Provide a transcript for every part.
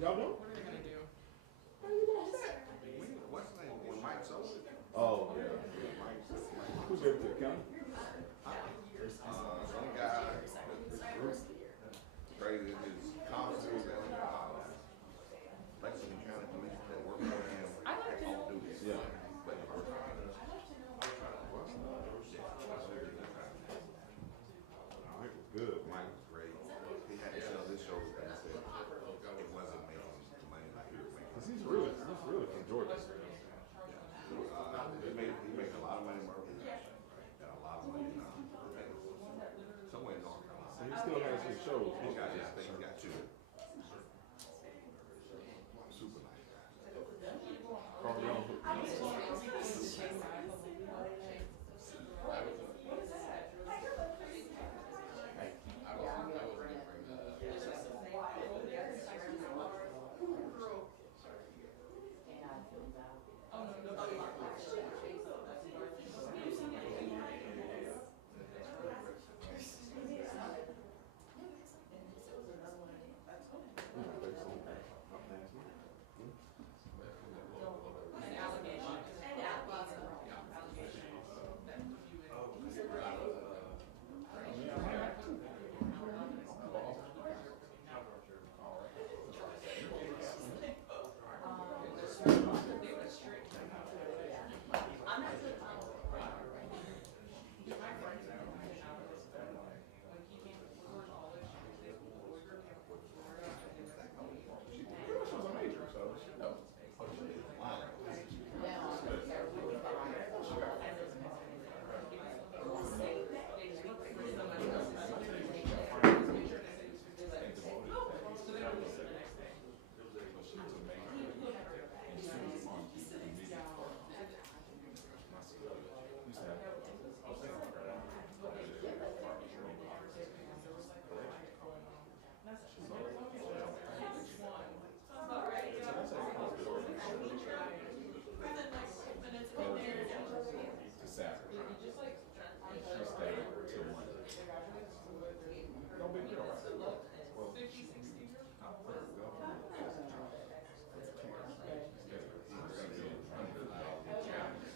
Y'all know? What are they gonna do? How you lost that? What's the name? When Mike sold it? Oh, yeah. Who's there to the county? Some guy, this group, crazy, his constable, Lexington County Commission that work for him. I like to know. Do this. Yeah. But Mike was good. Mike was great. He had to sell this show because he said it wasn't making money like he was making. Cause he's really from Georgia. He made a lot of money in Murphy. And a lot of money somewhere in North Carolina. So he still has his shows. He's got his thing, he's got two. Super nice guy. Carl Young.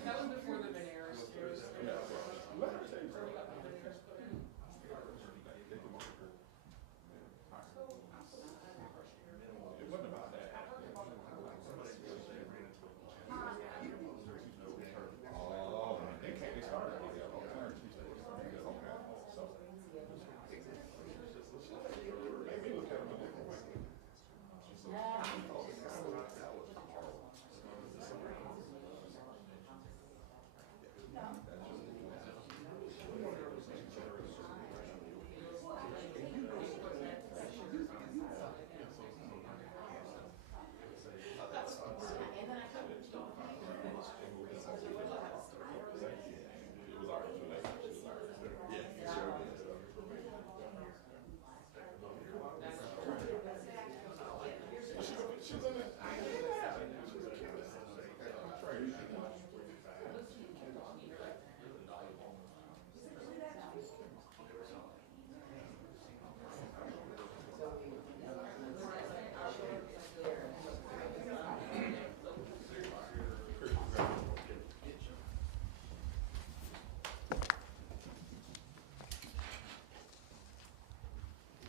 That was before the Veneers. It wasn't about that. Oh, they can't. They started on the alternative Tuesday. Okay, so made me look at them a different way.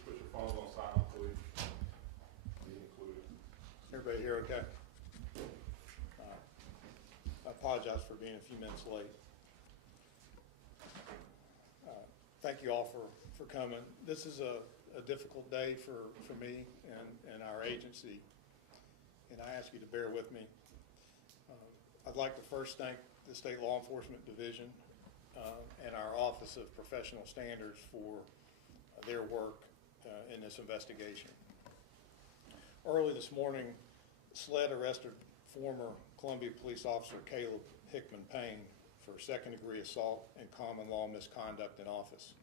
Put your phones on silent, please. Be included. Everybody here okay? I apologize for being a few minutes late. Thank you all for coming. This is a difficult day for me and our agency, and I ask you to bear with me. I'd like to first thank the State Law Enforcement Division and our Office of Professional Standards for their work in this investigation. Early this morning, SLED arrested former Columbia Police Officer Caleb Hickman Payne for second-degree assault and common law misconduct in office.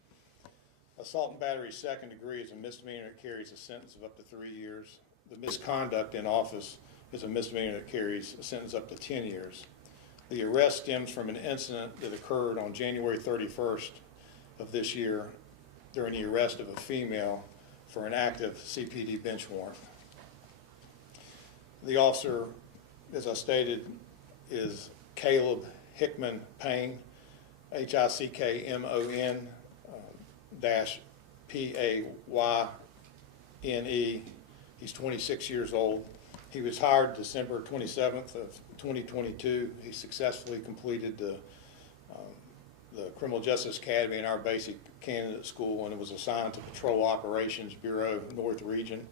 Assault and battery second degree is a misdemeanor that carries a sentence of up to 3 years. The misconduct in office is a misdemeanor that carries a sentence up to 10 years. The arrest stems from an incident that occurred on January 31st of this year during the arrest of a female for an active CPD bench warrant. The officer, as I stated, is Caleb Hickman Payne, Hickmon dash Payne. He's 26 years old. He was hired December 27th of 2022. He successfully completed the Criminal Justice Academy in our basic candidate school and was assigned to Patrol Operations Bureau North Region.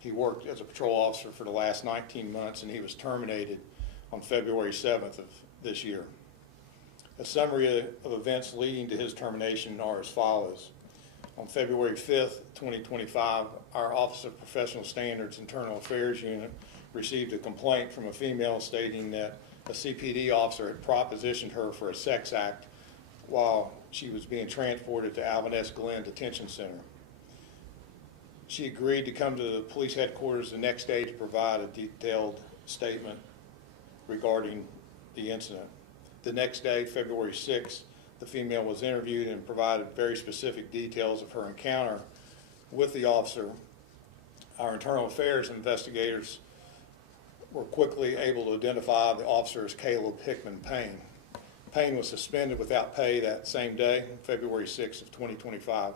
He worked as a patrol officer for the last 19 months, and he was terminated on February 7th of this year. A summary of events leading to his termination are as follows. On February 5th, 2025, our Office of Professional Standards Internal Affairs Unit received a complaint from a female stating that a CPD officer had propositioned her for a sex act while she was being transported to Alvin S. Glenn Detention Center. She agreed to come to the police headquarters the next day to provide a detailed statement regarding the incident. The next day, February 6th, the female was interviewed and provided very specific details of her encounter with the officer. Our internal affairs investigators were quickly able to identify the officer as Caleb Hickman Payne. Payne was suspended without pay that same day, February 6th of 2025.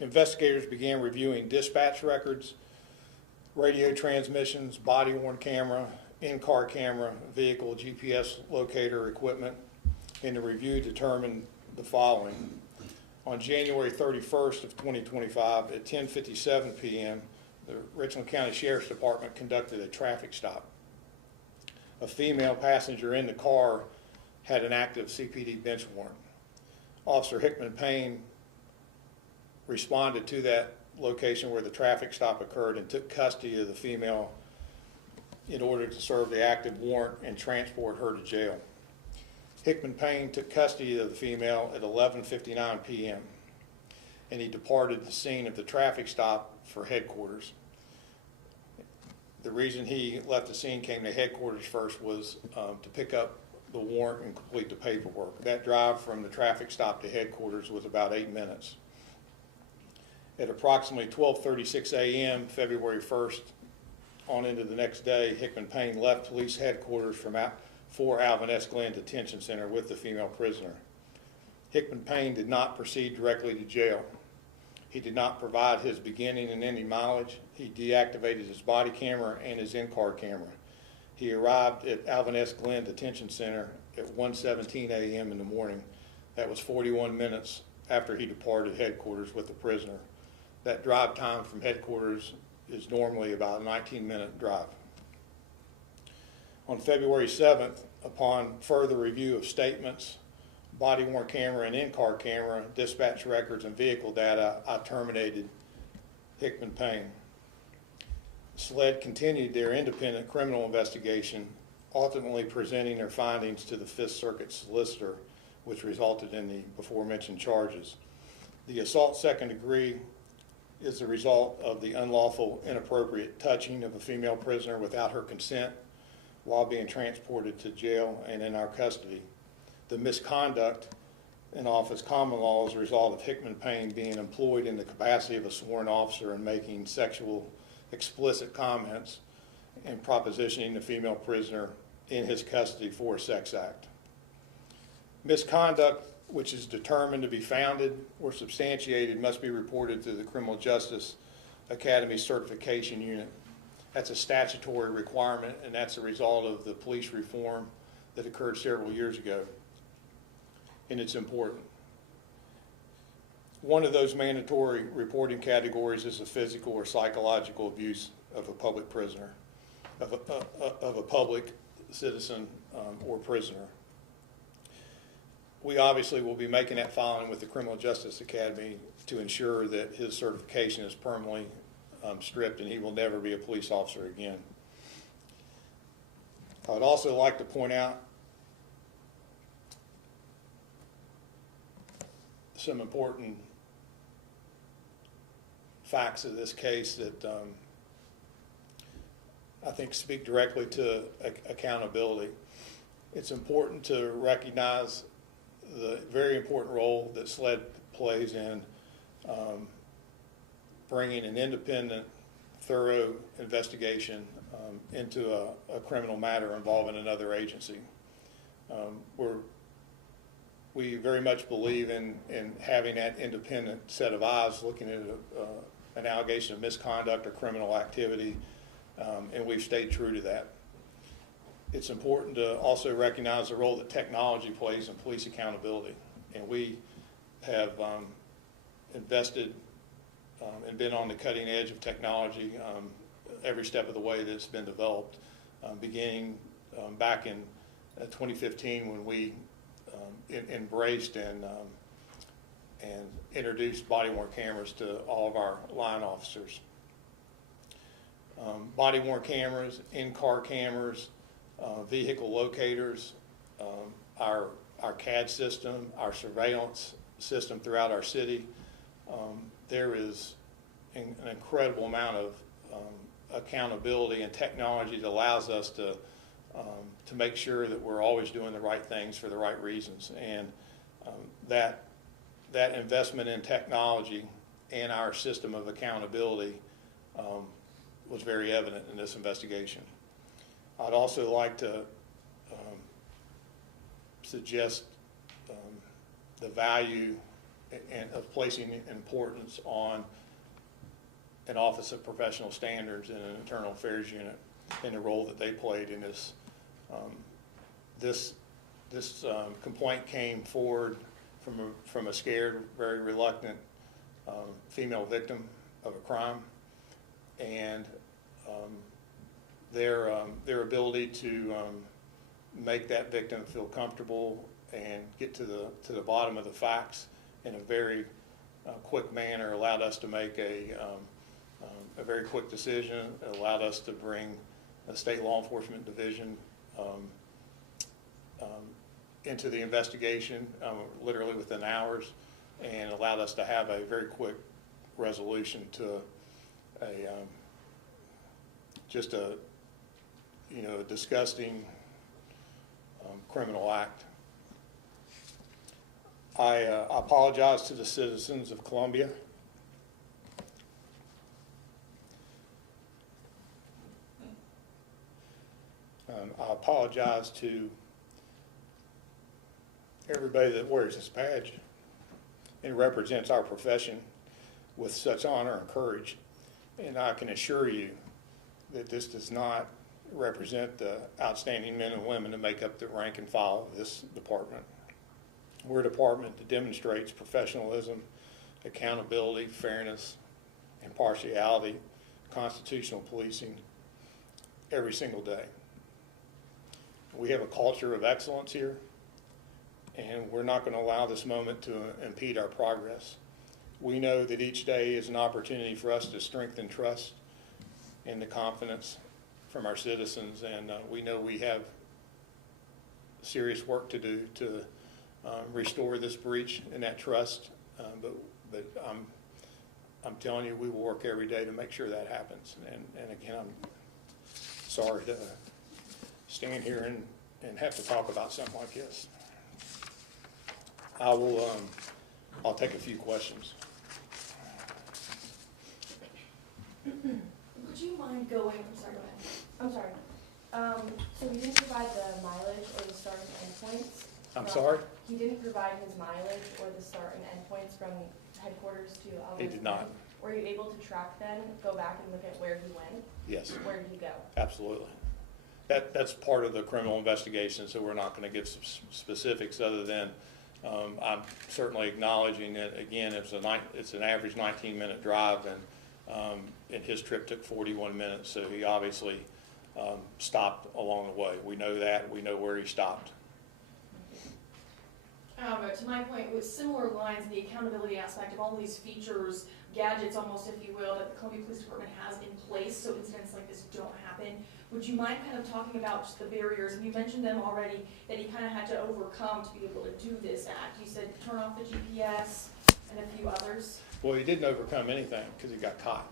Investigators began reviewing dispatch records, radio transmissions, body-worn camera, in-car camera, vehicle GPS locator equipment, and the review determined the following. On January 31st of 2025 at 10:57 p.m., the Richland County Sheriff's Department conducted a traffic stop. A female passenger in the car had an active CPD bench warrant. Officer Hickman Payne responded to that location where the traffic stop occurred and took custody of the female in order to serve the active warrant and transport her to jail. Hickman Payne took custody of the female at 11:59 p.m. and he departed the scene of the traffic stop for headquarters. The reason he left the scene, came to headquarters first, was to pick up the warrant and complete the paperwork. That drive from the traffic stop to headquarters was about 8 minutes. At approximately 12:36 a.m., February 1st, on into the next day, Hickman Payne left police headquarters for Alvin S. Glenn Detention Center with the female prisoner. Hickman Payne did not proceed directly to jail. He did not provide his beginning and ending mileage. He deactivated his body camera and his in-car camera. He arrived at Alvin S. Glenn Detention Center at 1:17 a.m. in the morning. That was 41 minutes after he departed headquarters with the prisoner. That drive time from headquarters is normally about a 19-minute drive. On February 7th, upon further review of statements, body-worn camera and in-car camera, dispatch records, and vehicle data, I terminated Hickman Payne. SLED continued their independent criminal investigation, ultimately presenting their findings to the Fifth Circuit solicitor, which resulted in the before-mentioned charges. The assault second degree is the result of the unlawful, inappropriate touching of a female prisoner without her consent while being transported to jail and in our custody. The misconduct in office common law is a result of Hickman Payne being employed in the capacity of a sworn officer and making sexual explicit comments and propositioning the female prisoner in his custody for a sex act. Misconduct which is determined to be founded or substantiated must be reported to the Criminal Justice Academy Certification Unit. That's a statutory requirement, and that's a result of the police reform that occurred several years ago, and it's important. One of those mandatory reporting categories is the physical or psychological abuse of a public prisoner, of a public citizen or prisoner. We obviously will be making that filing with the Criminal Justice Academy to ensure that his certification is permanently stripped and he will never be a police officer again. I'd also like to point out some important facts of this case that I think speak directly to accountability. It's important to recognize the very important role that SLED plays in bringing an independent, thorough investigation into a criminal matter involving another agency. We very much believe in having that independent set of eyes looking at an allegation of misconduct or criminal activity, and we've stayed true to that. It's important to also recognize the role that technology plays in police accountability, and we have invested and been on the cutting edge of technology every step of the way that it's been developed, beginning back in 2015 when we embraced and introduced body-worn cameras to all of our line officers. Body-worn cameras, in-car cameras, vehicle locators, our CAD system, our surveillance system throughout our city. There is an incredible amount of accountability and technology that allows us to make sure that we're always doing the right things for the right reasons. And that investment in technology and our system of accountability was very evident in this investigation. I'd also like to suggest the value of placing importance on an Office of Professional Standards and an Internal Affairs Unit and the role that they played in this. This complaint came forward from a scared, very reluctant female victim of a crime, and their ability to make that victim feel comfortable and get to the bottom of the facts in a very quick manner allowed us to make a very quick decision. It allowed us to bring the state law enforcement division into the investigation literally within hours, and allowed us to have a very quick resolution to just a disgusting criminal act. I apologize to the citizens of Columbia. I apologize to everybody that wears this badge and represents our profession with such honor and courage. And I can assure you that this does not represent the outstanding men and women that make up the rank and file of this department. We're a department that demonstrates professionalism, accountability, fairness, impartiality, constitutional policing every single day. We have a culture of excellence here, and we're not going to allow this moment to impede our progress. We know that each day is an opportunity for us to strengthen trust and the confidence from our citizens, and we know we have serious work to do to restore this breach and that trust, but I'm telling you, we will work every day to make sure that happens. And again, I'm sorry to stand here and have to talk about something like this. I'll take a few questions. Would you mind going, I'm sorry. So he didn't provide the mileage or the start and end points? I'm sorry? He didn't provide his mileage or the start and end points from headquarters to Alvarez? He did not. Were you able to track them, go back and look at where he went? Yes. Where did he go? Absolutely. That's part of the criminal investigation, so we're not going to give specifics other than I'm certainly acknowledging that, again, it's an average 19-minute drive, and his trip took 41 minutes, so he obviously stopped along the way. We know that. We know where he stopped. To my point, with similar lines, the accountability aspect of all these features, gadgets almost, if you will, that the Columbia Police Department has in place so incidents like this don't happen. Would you mind kind of talking about just the barriers? And you mentioned them already, that he kind of had to overcome to be able to do this act. You said turn off the GPS and a few others. Well, he didn't overcome anything because he got caught.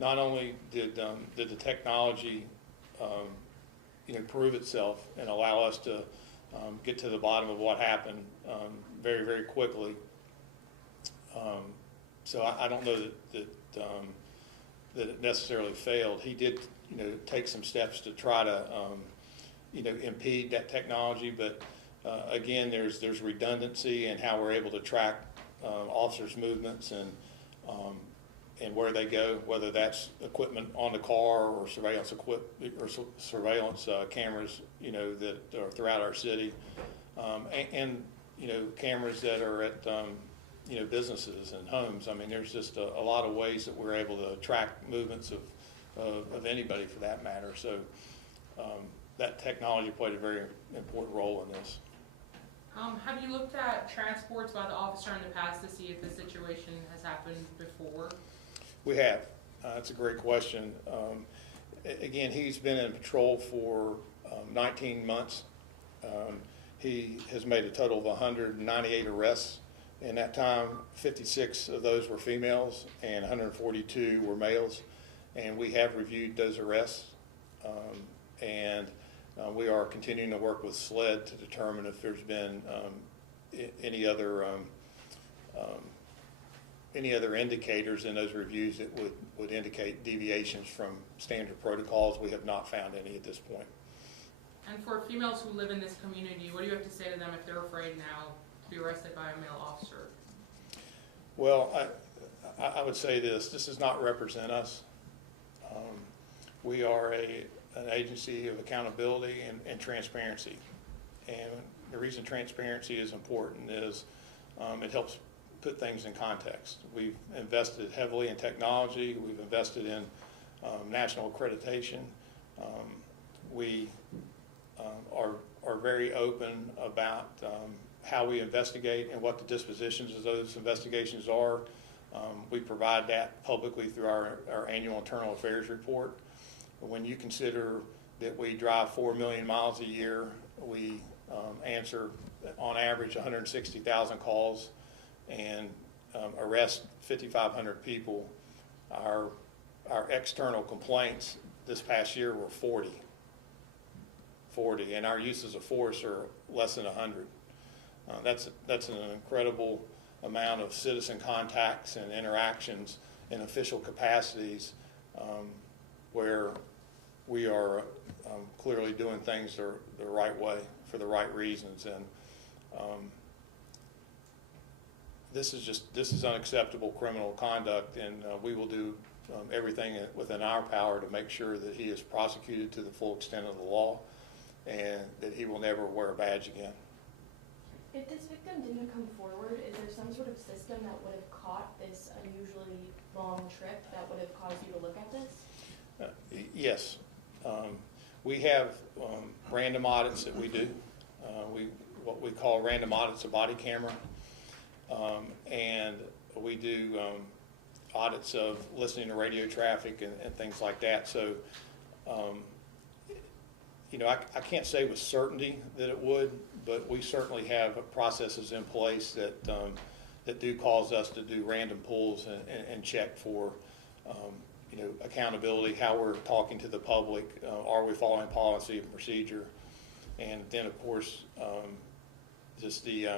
Not only did the technology prove itself and allow us to get to the bottom of what happened very, very quickly. So I don't know that that it necessarily failed. He did, take some steps to try to, impede that technology, but again, there's redundancy in how we're able to track officers' movements and where they go, whether that's equipment on the car or surveillance surveillance cameras, that are throughout our city, and cameras that are at businesses and homes. I mean, there's just a lot of ways that we're able to track movements of anybody for that matter. So that technology played a very important role in this. Have you looked at transports by the officer in the past to see if this situation has happened before? We have. That's a great question. Again, he's been in patrol for 19 months. He has made a total of 198 arrests. In that time, 56 of those were females and 142 were males. And we have reviewed those arrests. We are continuing to work with SLED to determine if there's been any other indicators in those reviews that would indicate deviations from standard protocols. We have not found any at this point. And for females who live in this community, what do you have to say to them if they're afraid now to be arrested by a male officer? Well, I would say this does not represent us. We are an agency of accountability and transparency. And the reason transparency is important is it helps put things in context. We've invested heavily in technology. We've invested in national accreditation. We are very open about how we investigate and what the dispositions of those investigations are. We provide that publicly through our annual internal affairs report. When you consider that we drive 4 million miles a year, we answer on average 160,000 calls and arrest 5,500 people. Our external complaints this past year were 40, and our uses of force are less than 100. That's an incredible amount of citizen contacts and interactions in official capacities where we are clearly doing things the right way for the right reasons. And this is unacceptable criminal conduct, and we will do everything within our power to make sure that he is prosecuted to the full extent of the law and that he will never wear a badge again. If this victim didn't come forward, is there some sort of system that would have caught this unusually long trip that would have caused you to look at this? Yes. We have random audits that we do. What we call random audits of body camera. And we do audits of listening to radio traffic and things like that. So, I can't say with certainty that it would, but we certainly have processes in place that do cause us to do random pulls and check for accountability, how we're talking to the public, are we following policy and procedure, and then of course just the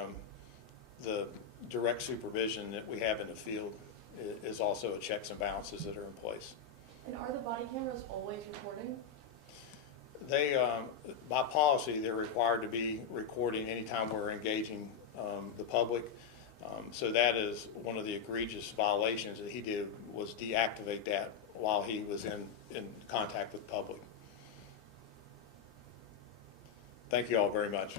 direct supervision that we have in the field is also a checks and balances that are in place. And are the body cameras always recording? They, by policy, they're required to be recording anytime we're engaging the public. So that is one of the egregious violations that he did, was deactivate that while he was in contact with the public. Thank you all very much.